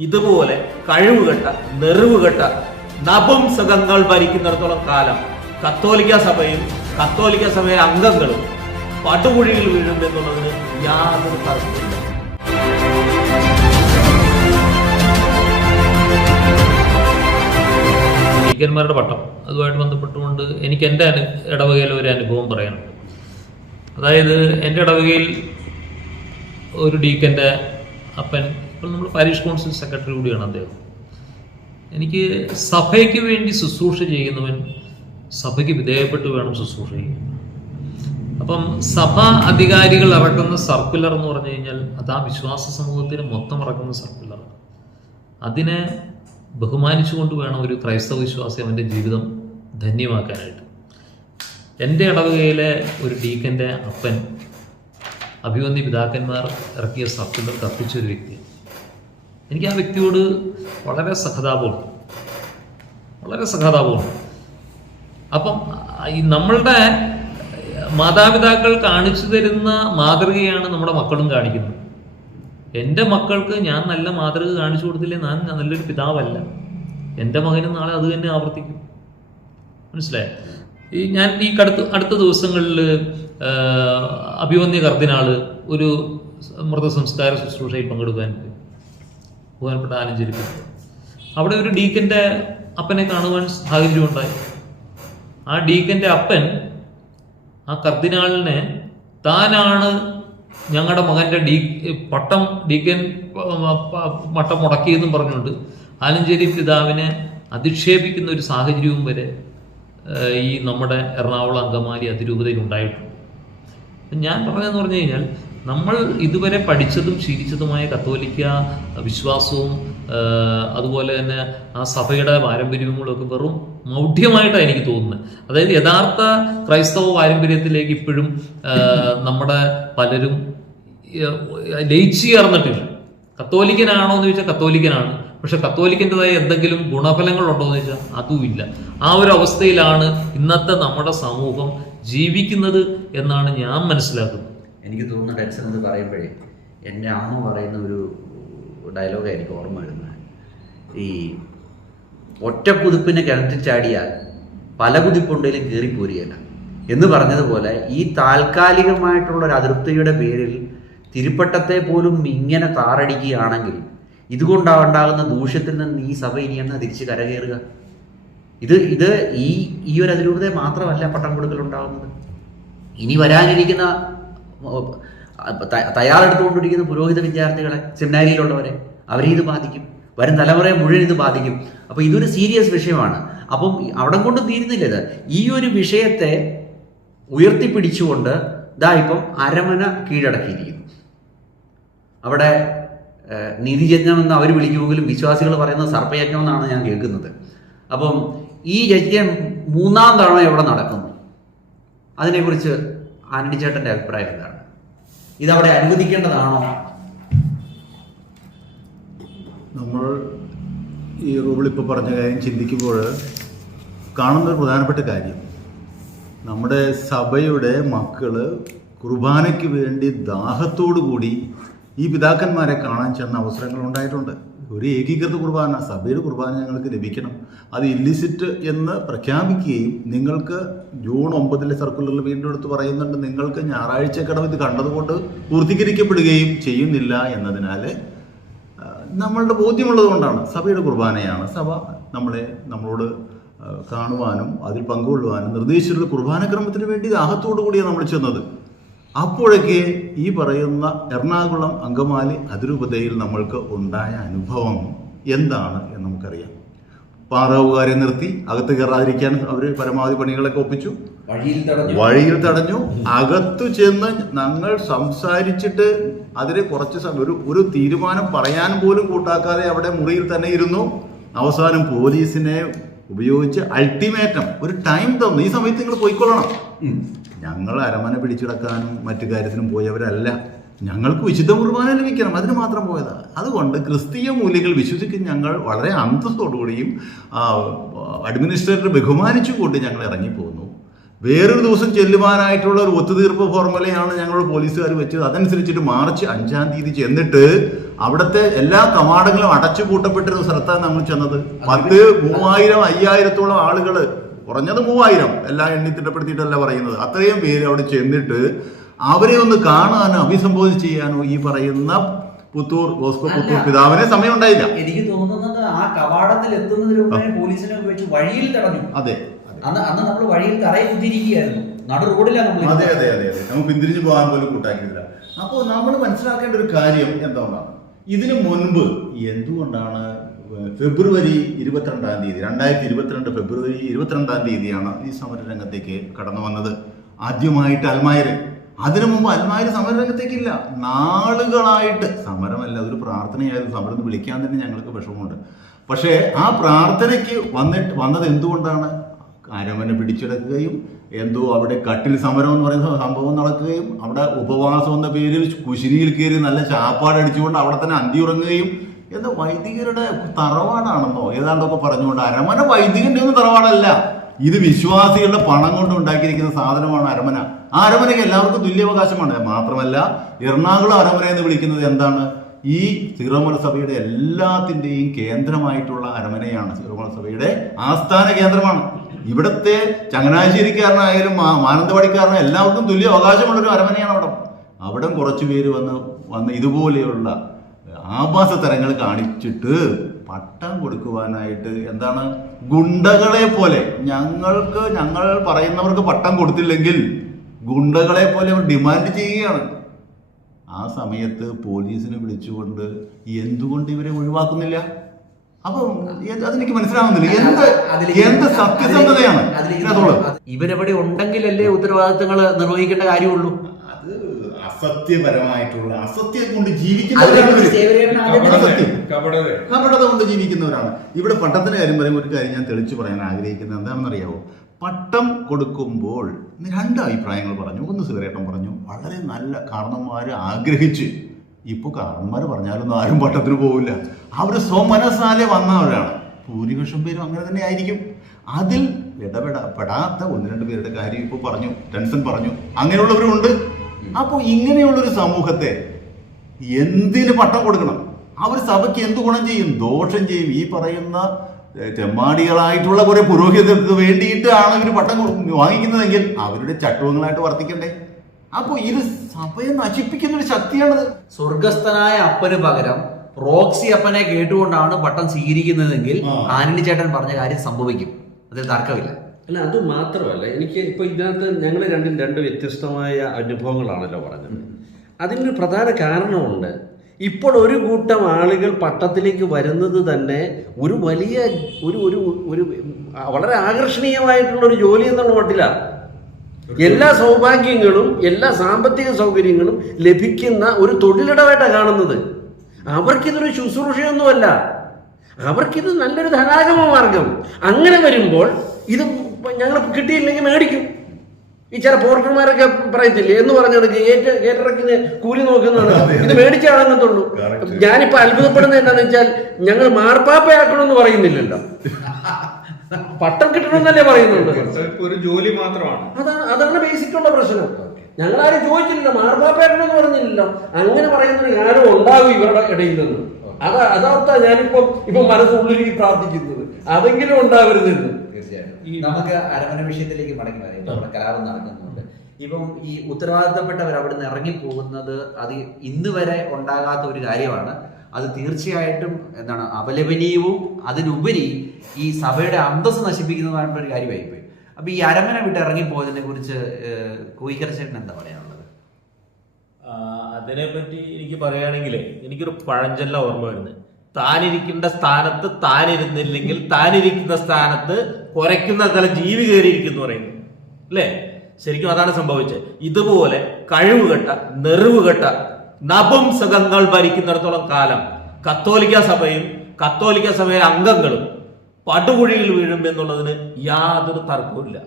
ഇതുപോലെ കഴിവുകെട്ട നെറിവുകെട്ട നപുംസകങ്ങൾ ഭരിക്കുന്നിടത്തോളം കാലം കത്തോലിക്ക സഭയും കത്തോലിക്ക സഭയിലെ അംഗങ്ങളും പടുകുഴിയിൽ വീഴുമെന്നുള്ളതിന് യാതൊരു തർക്കമില്ല ന്മാരുടെ പട്ടം അതുമായിട്ട് ബന്ധപ്പെട്ടുകൊണ്ട് എനിക്ക് എന്റെ ഇടവകയിൽ ഒരു അനുഭവം പറയാനുണ്ട്. അതായത് എന്റെ ഇടവകയിൽ ഒരു ഡീക്കന്റെ അപ്പൻ ഇപ്പോൾ നമ്മൾ പാരീഷ് കൗൺസിൽ സെക്രട്ടറി കൂടിയാണ് അദ്ദേഹം. എനിക്ക് സഭയ്ക്ക് വേണ്ടി ശുശ്രൂഷ ചെയ്യുന്നവൻ സഭയ്ക്ക് വിധേയപ്പെട്ട് വേണം ശുശ്രൂഷ ചെയ്യാൻ അപ്പം സഭ അധികാരികൾ ഇറക്കുന്ന സർക്കുലർ എന്ന് പറഞ്ഞു കഴിഞ്ഞാൽ അത് ആ വിശ്വാസ സമൂഹത്തിന് മൊത്തം ഇറക്കുന്ന സർക്കുലർ. അതിനെ ബഹുമാനിച്ചുകൊണ്ട് വേണം ഒരു ക്രൈസ്തവ വിശ്വാസി അവന്റെ ജീവിതം ധന്യമാക്കാനായിട്ട്. എന്റെ ഇടവകയിലെ ഒരു ഡീക്കന്റെ അപ്പൻ അഭിവന്ദി പിതാക്കന്മാർ ഇറക്കിയ സർക്കുലർ കത്തിച്ച ഒരു വ്യക്തി എനിക്ക് ആ വ്യക്തിയോട് വളരെ സഹതാപമുണ്ട്. വളരെ സഹതാപമുണ്ട്. അപ്പം ഈ നമ്മളുടെ മാതാപിതാക്കൾ കാണിച്ചു തരുന്ന മാതൃകയാണ് നമ്മുടെ മക്കളും കാണിക്കുന്നത്. എന്റെ മക്കൾക്ക് ഞാൻ നല്ല മാതൃക കാണിച്ചു കൊടുത്തില്ലേ? ഞാൻ നല്ലൊരു പിതാവല്ല. എന്റെ മകനും നാളെ അത് തന്നെ ആവർത്തിക്കും. മനസ്സിലായോ? ഈ ഞാൻ ഈ കടുത്ത അടുത്ത ദിവസങ്ങളിൽ അഭിവന്യ കർദിനാൾ ഒരു മൃതസംസ്കാര ശുശ്രൂഷയിൽ പങ്കെടുക്കാൻ ബഹുമാനപ്പെട്ട ആലഞ്ചേരിക്ക് അവിടെ ഒരു ഡീക്കന്റെ അപ്പനെ കാണുവാൻ സാഹചര്യം ഉണ്ടായി ആ ഡീക്കന്റെ അപ്പൻ ആ കർദിനാളിനെ താനാണ് ഞങ്ങളുടെ മകന്റെ ഡീ പട്ടം ഡീക്കൻ പട്ടം മുടക്കിയെന്നും പറഞ്ഞുകൊണ്ട് ആലഞ്ചേരി പിതാവിനെ അധിക്ഷേപിക്കുന്ന ഒരു സാഹചര്യവും വരെ ഈ നമ്മുടെ എറണാകുളം അങ്കമാലി അതിരൂപതയിൽ ഉണ്ടായിട്ടുണ്ട് ഞാൻ പറഞ്ഞതെന്ന് പറഞ്ഞു കഴിഞ്ഞാൽ നമ്മൾ ഇതുവരെ പഠിച്ചതും ശീലിച്ചതുമായ കത്തോലിക്ക വിശ്വാസവും അതുപോലെ തന്നെ ആ സഭയുടെ പാരമ്പര്യങ്ങളൊക്കെ വെറും മൗഢ്യമായിട്ടാണ് എനിക്ക് തോന്നുന്നത്. അതായത് യഥാർത്ഥ ക്രൈസ്തവ പാരമ്പര്യത്തിലേക്ക് ഇപ്പോഴും നമ്മുടെ പലരും ലയിച്ചു ചേർന്നിട്ടില്ല. കത്തോലിക്കനാണോ എന്ന് ചോദിച്ചാൽ കത്തോലിക്കനാണ്. പക്ഷെ കത്തോലിക്കന്റെതായ എന്തെങ്കിലും ഗുണഫലങ്ങളുണ്ടോ എന്ന് ചോദിച്ചാൽ അതുമില്ല. ആ ഒരു അവസ്ഥയിലാണ് ഇന്നത്തെ നമ്മുടെ സമൂഹം ജീവിക്കുന്നത് എന്നാണ് ഞാൻ മനസ്സിലാക്കുന്നത്. എനിക്ക് തോന്നുന്ന ടെൻഷൻ എന്ന് പറയുമ്പോഴേ എന്റെ അമ്മ പറയുന്ന ഒരു ഡയലോഗായിരിക്കും ഓർമ്മ വരുന്നത്. ഈ ഒറ്റ കുതിപ്പിനെ കിണറ്റിൽ ചാടിയാൽ പല കുതിപ്പുണ്ടെങ്കിലും കീറിപ്പോരുകയില്ല എന്ന് പറഞ്ഞതുപോലെ ഈ താൽക്കാലികമായിട്ടുള്ള ഒരു അതൃപ്തിയുടെ പേരിൽ തിരുപ്പട്ടത്തെ പോലും ഇങ്ങനെ താറടിക്കുകയാണെങ്കിൽ ഇതുകൊണ്ടുണ്ടാകുന്ന ദൂഷ്യത്തിൽ നിന്ന് ഈ സഭ ഇനി എന്നാ തിരിച്ച് കരകയറുക? ഇത് ഇത് ഈ ഈ ഒരു അതിരൂപതയെ മാത്രമല്ല പട്ടം കൊടുക്കൽ ഉണ്ടാകുന്നത് ഇനി വരാനിരിക്കുന്ന തയ്യാറെടുത്തുകൊണ്ടിരിക്കുന്ന പുരോഹിത വിദ്യാർത്ഥികളെ സെമിനാരിയിലുള്ളവരെ അവരെ ഇത് ബാധിക്കും. വരും തലമുറയെ മുഴുവൻ ഇത് ബാധിക്കും. അപ്പോൾ ഇതൊരു സീരിയസ് വിഷയമാണ്. അപ്പം അവിടെ കൊണ്ട് തീരുന്നില്ല ഇത്. ഈ ഒരു വിഷയത്തെ ഉയർത്തിപ്പിടിച്ചുകൊണ്ട് ഇതാ ഇപ്പം അരമന കീഴടക്കിയിരിക്കുന്നു. അവിടെ നീതിയജ്ഞം എന്ന് അവർ വിളിക്കുമെങ്കിലും വിശ്വാസികൾ പറയുന്നത് സർപ്പയജ്ഞം എന്നാണ് ഞാൻ കേൾക്കുന്നത്. അപ്പം ഈ യജ്ഞം മൂന്നാം തവണ എവിടെ നടക്കുന്നു. അതിനെക്കുറിച്ച് ആന്റണി ചേട്ടന്റെ അഭിപ്രായം എന്താണ്? അവിടെ അനുവദിക്കേണ്ടതാണോ? നമ്മൾ ഈ റൂബിൾ ഇപ്പോൾ പറഞ്ഞ കാര്യം ചിന്തിക്കുമ്പോൾ കാണുന്ന പ്രധാനപ്പെട്ട കാര്യം. നമ്മുടെ സഭയുടെ മക്കൾ കുർബാനയ്ക്ക് വേണ്ടി ദാഹത്തോടു കൂടി ഈ പിതാക്കന്മാരെ കാണാൻ ചെന്ന അവസരങ്ങൾ ഉണ്ടായിട്ടുണ്ട്. ഒരു ഏകീകൃത കുർബാന സഭയുടെ കുർബാന ഞങ്ങൾക്ക് ലഭിക്കണം. അത് ഇല്ലിസിറ്റ് എന്ന് പ്രഖ്യാപിക്കുകയും നിങ്ങൾക്ക് ജൂൺ ഒമ്പതിലെ സർക്കുലറിൽ വീണ്ടും എടുത്ത് പറയുന്നുണ്ട് നിങ്ങൾക്ക് ഞായറാഴ്ച കടം ഇത് കണ്ടതുകൊണ്ട് പൂർത്തീകരിക്കപ്പെടുകയും ചെയ്യുന്നില്ല എന്നതിനാൽ നമ്മളുടെ ബോധ്യമുള്ളത് കൊണ്ടാണ് സഭയുടെ കുർബാനയാണ്. സഭ നമ്മളെ നമ്മളോട് കാണുവാനും അതിൽ പങ്കുകൊള്ളുവാനും നിർദ്ദേശിച്ചിട്ടുള്ള കുർബാനക്രമത്തിന് വേണ്ടി ദാഹത്തോടു കൂടിയാണ് നമ്മൾ ചെന്നത്. അപ്പോഴൊക്കെ ഈ പറയുന്ന എറണാകുളം അങ്കമാലി അതിരൂപതയിൽ നമ്മൾക്ക് ഉണ്ടായ അനുഭവം എന്താണ് എന്ന് നമുക്കറിയാം. പാറാവുകാരെ നിർത്തി അകത്ത് കയറാതിരിക്കാൻ അവർ പരമാവധി പണികളൊക്കെ ഒപ്പിച്ചു. വഴിയിൽ തടഞ്ഞു. വഴിയിൽ തടഞ്ഞു. അകത്തു ചെന്ന് ഞങ്ങൾ സംസാരിച്ചിട്ട് അതിന് കുറച്ച് ഒരു ഒരു തീരുമാനം പറയാൻ പോലും കൂട്ടാക്കാതെ അവിടെ മുറിയിൽ തന്നെ ഇരുന്നു. അവസാനം പോലീസിനെ ഉപയോഗിച്ച് അൾട്ടിമേറ്റം ഒരു ടൈം തന്നു. ഈ സമയത്ത് നിങ്ങൾ പോയിക്കൊള്ളണം. ഞങ്ങൾ അരമന പിടിച്ചെടുക്കാനും മറ്റു കാര്യത്തിനും പോയവരല്ല. ഞങ്ങൾക്ക് വിശുദ്ധ കുർബാന ലഭിക്കണം അതിന് മാത്രം പോയതാണ് അതുകൊണ്ട് ക്രിസ്തീയ മൂല്യങ്ങൾ വിശ്വസിക്കുന്ന ഞങ്ങൾ വളരെ അന്തസ്സോടുകൂടിയും അഡ്മിനിസ്ട്രേറ്റർ ബഹുമാനിച്ചുകൊണ്ട് ഞങ്ങൾ ഇറങ്ങിപ്പോകുന്നു വേറൊരു ദിവസം ചെല്ലുവാനായിട്ടുള്ള ഒരു ഒത്തുതീർപ്പ് ഫോർമുലയാണ് ഞങ്ങളുടെ പോലീസുകാർ വെച്ചത്. അതനുസരിച്ചിട്ട് മാർച്ച് അഞ്ചാം തീയതി ചെന്നിട്ട് അവിടുത്തെ എല്ലാ കവാടങ്ങളും അടച്ചു കൂട്ടപ്പെട്ടിരുന്ന സ്ഥലത്താണ് നമ്മൾ ചെന്നത്. പത്ത് മൂവായിരം അയ്യായിരത്തോളം ആളുകൾ കുറഞ്ഞത് മൂവായിരം. എല്ലാം എണ്ണി തിട്ടപ്പെടുത്തിയിട്ടല്ല പറയുന്നത്. അത്രയും പേര് അവിടെ ചെന്നിട്ട് അവരെ ഒന്ന് കാണാനോ അഭിസംബോധന ചെയ്യാനോ ഈ പറയുന്ന പുത്തൂർ ബോസ്കോ പുത്തൂർ. പിതാവിനെ സമയം ഉണ്ടായില്ല എനിക്ക് തോന്നുന്നത് ആ കവാടത്തിൽ എത്തുന്നതിന് മുമ്പേ പോലീസിനെ വെച്ച് വഴിയിൽ തടഞ്ഞു. അതെ അന്ന് അന്ന് നമ്മൾ വഴിയിൽ തറയിൽ കുത്തിയിരിക്കുകയായിരുന്നു. നടു റോഡിലാണ് അതെ അതെ അതെ അതെ. നമുക്ക് പിന്തിരിഞ്ഞു പോകാൻ പോലും കൂട്ടാക്കിയില്ല അപ്പോൾ നമ്മൾ മനസ്സിലാക്കേണ്ട ഒരു കാര്യം എന്താണ് ഇതിനു മുൻപ് എന്തുകൊണ്ടാണ് ഫെബ്രുവരി ഇരുപത്തിരണ്ടാം തീയതി രണ്ടായിരത്തി ഇരുപത്തിരണ്ട് ഫെബ്രുവരി ഇരുപത്തിരണ്ടാം തീയതിയാണ് ഈ സമരരംഗത്തേക്ക് കടന്നു വന്നത്. ആദ്യമായിട്ട് അൽമായര്. അതിനു മുമ്പ് അൽമായര് സമരരംഗത്തേക്കില്ല. നാളുകളായിട്ട്. സമരമല്ല അതൊരു പ്രാർത്ഥനയായിരുന്നു. സമരം എന്ന് വിളിക്കാൻ തന്നെ ഞങ്ങൾക്ക് വിഷമമുണ്ട്. പക്ഷേ ആ പ്രാർത്ഥനയ്ക്ക് വന്നിട്ട് വന്നത് എന്തുകൊണ്ടാണ്? അരമന പിടിച്ചെടുക്കുകയും എന്തോ അവിടെ കട്ടിൽ സമരം എന്ന് പറയുന്ന സംഭവം നടക്കുകയും അവിടെ ഉപവാസം എന്ന പേരിൽ കുശിനിയിൽ കയറി നല്ല ചാപ്പാട് അടിച്ചുകൊണ്ട് അവിടെ തന്നെ അന്തി ഉറങ്ങുകയും എന്ന വൈദികരുടെ തറവാടാണെന്നോ? ഏതാണ്ടൊക്കെ പറഞ്ഞുകൊണ്ട് അരമന വൈദികന്റെ ഒന്നും തറവാടല്ല. ഇത് വിശ്വാസികളുടെ പണം കൊണ്ട് ഉണ്ടാക്കിയിരിക്കുന്ന സാധനമാണ് അരമന. ആ അരമനയ്ക്ക് എല്ലാവർക്കും തുല്യാവകാശമാണ്. മാത്രമല്ല എറണാകുളം അരമന എന്ന് വിളിക്കുന്നത് എന്താണ്? ഈ സിറോമല സഭയുടെ എല്ലാത്തിന്റെയും കേന്ദ്രമായിട്ടുള്ള അരമനയാണ്. സിറോമല സഭയുടെ ആസ്ഥാന കേന്ദ്രമാണ്. ഇവിടുത്തെ ചങ്ങനാശ്ശേരിക്കാരനായാലും മാനന്തവാടിക്കാരനും എല്ലാവർക്കും തുല്യ അവകാശമുള്ളൊരു അരമനയാണ് അവിടെ. അവിടെ കുറച്ച് പേര് വന്ന് വന്ന് ഇതുപോലെയുള്ള ആഭാസ തരങ്ങൾ കാണിച്ചിട്ട് പട്ടം കൊടുക്കുവാനായിട്ട് എന്താണ്? ഗുണ്ടകളെ പോലെ. ഞങ്ങൾക്ക് ഞങ്ങൾ പറയുന്നവർക്ക് പട്ടം കൊടുത്തില്ലെങ്കിൽ ഗുണ്ടകളെ പോലെ അവർ ഡിമാൻഡ് ചെയ്യുകയാണ്. ആ സമയത്ത് പോലീസിനെ വിളിച്ചുകൊണ്ട് എന്തുകൊണ്ട് ഇവരെ ഒഴിവാക്കുന്നില്ല? അപ്പം അതെനിക്ക് മനസ്സിലാവുന്നില്ല. എന്ത് എന്ത് സത്യസന്ധതയാണ്? ഇവരെവിടെ ഉണ്ടെങ്കിലല്ലേ ഉത്തരവാദിത്തങ്ങൾ നിർവഹിക്കേണ്ട കാര്യമുള്ളൂ. അസത്യപരമായിട്ടുള്ള അസത്യം കൊണ്ട് ജീവിക്കുന്നവരാണ് കപടത. കൊണ്ട് ജീവിക്കുന്നവരാണ്. ഇവിടെ പട്ടത്തിന്റെ കാര്യം പറയുമ്പോൾ ഒരു കാര്യം ഞാൻ തെളിച്ചു പറയാൻ ആഗ്രഹിക്കുന്നത് എന്താണെന്നറിയാവോ? പട്ടം കൊടുക്കുമ്പോൾ രണ്ട് അഭിപ്രായങ്ങൾ പറഞ്ഞു. ഒന്ന് സുരേട്ടൻ പറഞ്ഞു വളരെ നല്ല കാരണന്മാർ ആഗ്രഹിച്ച്. ഇപ്പൊ കാരണന്മാർ പറഞ്ഞാലൊന്നും ആരും പട്ടത്തിന് പോവില്ല. അവർ സ്വമനസാലെ വന്നവരാണ്. ഭൂരിപക്ഷം പേരും അങ്ങനെ തന്നെ ആയിരിക്കും. അതിൽ ഇടപെടപ്പെടാത്ത ഒന്ന് രണ്ട് പേരുടെ കാര്യം ഇപ്പോൾ പറഞ്ഞു. ടെൻഷൻ പറഞ്ഞു. അങ്ങനെയുള്ളവരുണ്ട് അപ്പോൾ ഇങ്ങനെയുള്ളൊരു സമൂഹത്തെ എന്തിന് പട്ടം കൊടുക്കണം? അവർ സഭയ്ക്ക് എന്ത് ഗുണം ചെയ്യും? ദോഷം ചെയ്യും. ഈ പറയുന്ന ചെമ്മാടികളായിട്ടുള്ള കുറെ പുരോഹിതർക്ക് വേണ്ടിയിട്ടാണ് ഇവർ പട്ടം വാങ്ങിക്കുന്നതെങ്കിൽ അവരുടെ ചട്ടുവങ്ങളായിട്ട് വർത്തിക്കണ്ടേ? അപ്പോൾ ഇത് സഭയെ നശിപ്പിക്കുന്ന ഒരു ശക്തിയാണത്. സ്വർഗസ്ഥനായ അപ്പന് പകരം റോക്സി അപ്പനെ കേട്ടുകൊണ്ടാണ് പട്ടം സ്വീകരിക്കുന്നതെങ്കിൽ ആനണി ചേട്ടൻ പറഞ്ഞ കാര്യം സംഭവിക്കും. അതിൽ തർക്കമില്ല. അല്ല അത് മാത്രമല്ല എനിക്ക് ഇപ്പൊ ഇതിനകത്ത് ഞങ്ങൾ രണ്ടും രണ്ട് വ്യത്യസ്തമായ അനുഭവങ്ങളാണല്ലോ പറഞ്ഞത്. അതിനൊരു പ്രധാന കാരണമുണ്ട്. ഇപ്പോൾ ഒരു കൂട്ടം ആളുകൾ പട്ടത്തിലേക്ക് വരുന്നത് തന്നെ ഒരു വലിയ ഒരു ഒരു ഒരു വളരെ ആകർഷണീയമായിട്ടുള്ള ഒരു ജോലി എന്നുള്ള മട്ടിലാണ് എല്ലാ സൗഭാഗ്യങ്ങളും എല്ലാ സാമ്പത്തിക സൗകര്യങ്ങളും ലഭിക്കുന്ന ഒരു തൊഴിലിടമായിട്ടാണ് കാണുന്നത്. അവർക്കിതൊരു ശുശ്രൂഷയൊന്നുമല്ല. അവർക്കിത് നല്ലൊരു ധനാഗമ മാർഗം. അങ്ങനെ വരുമ്പോൾ ഇത് ഞങ്ങൾ കിട്ടിയില്ലെങ്കിൽ മേടിക്കും. ഈ ചില പോർട്ടർമാരൊക്കെ പറയത്തില്ലേ എന്ന് പറഞ്ഞെടുക്ക് ഏറ്റ ഏറ്ററക്കിന് കൂലി നോക്കുന്നതാണ്. ഇത് മേടിച്ചാണെന്നുള്ളൂ ഞാനിപ്പോ അത്ഭുതപ്പെടുന്നത് എന്താണെന്ന് വെച്ചാൽ ഞങ്ങൾ മാർപ്പാപ്പയാക്കണമെന്ന് പറയുന്നില്ലല്ലോ. പട്ടം കിട്ടണമെന്നല്ലേ പറയുന്നുണ്ട് ഒരു ജോലി മാത്രമാണ്. അതാണ് അതാണ് ബേസിക് ഉള്ള പ്രശ്നം. ഞങ്ങൾ ആരും ചോദിച്ചില്ലല്ലോ മാർപ്പാപ്പയാക്കണമെന്ന് പറഞ്ഞില്ലല്ലോ. അങ്ങനെ പറയുന്ന ആരും ഉണ്ടാകും ഇവരുടെ ഇടയിൽ നിന്ന്. അതാ അതാ ഞാനിപ്പം ഇപ്പൊ മനസ്സുള്ളിൽ പ്രാർത്ഥിക്കുന്നത്. അതെങ്കിലും ഉണ്ടാവരുതെന്ന്. നമുക്ക് അരമന വിഷയത്തിലേക്ക് മടങ്ങി വരാം. ഇപ്പൊ നമ്മുടെ കലാപം നടക്കുന്നുണ്ട്. ഇപ്പം ഈ ഉത്തരവാദിത്തപ്പെട്ടവർ അവിടെ നിന്ന് ഇറങ്ങി പോകുന്നത് അത് ഇന്ന് വരെ ഉണ്ടാകാത്ത ഒരു കാര്യമാണ്. അത് തീർച്ചയായിട്ടും എന്താണ് അപലപനീയവും അതിനുപരി ഈ സഭയുടെ അന്തസ് നശിപ്പിക്കുന്നതായിട്ടുള്ള ഒരു കാര്യമായി പോയി അപ്പൊ ഈ അരമന വിട്ട് ഇറങ്ങി പോയതിനെ കുറിച്ച് കോയിക്കരച്ചേട്ടൻ എന്താ പറയാനുള്ളത്? അതിനെപ്പറ്റി എനിക്ക് പറയുകയാണെങ്കിൽ എനിക്കൊരു പഴഞ്ചൊല്ല ഓർമ്മ വരുന്നത്. താനിരിക്കേണ്ട സ്ഥാനത്ത് താനിരുന്നില്ലെങ്കിൽ താനിരിക്കുന്ന സ്ഥാനത്ത് കുറയ്ക്കുന്ന തല ജീവി കയറിയിരിക്കുന്നു പറയുന്നു. അല്ലേ? ശരിക്കും അതാണ് സംഭവിച്ചത്. ഇതുപോലെ കഴിവുകെട്ട നെറിവുകെട്ട നപുംസകങ്ങൾ ഭരിക്കുന്നിടത്തോളം കാലം കത്തോലിക്ക സഭയും കത്തോലിക്ക സഭയിലെ അംഗങ്ങളും പടുകുഴിയിൽ വീഴും എന്നുള്ളതിന് യാതൊരു തർക്കവുമില്ല.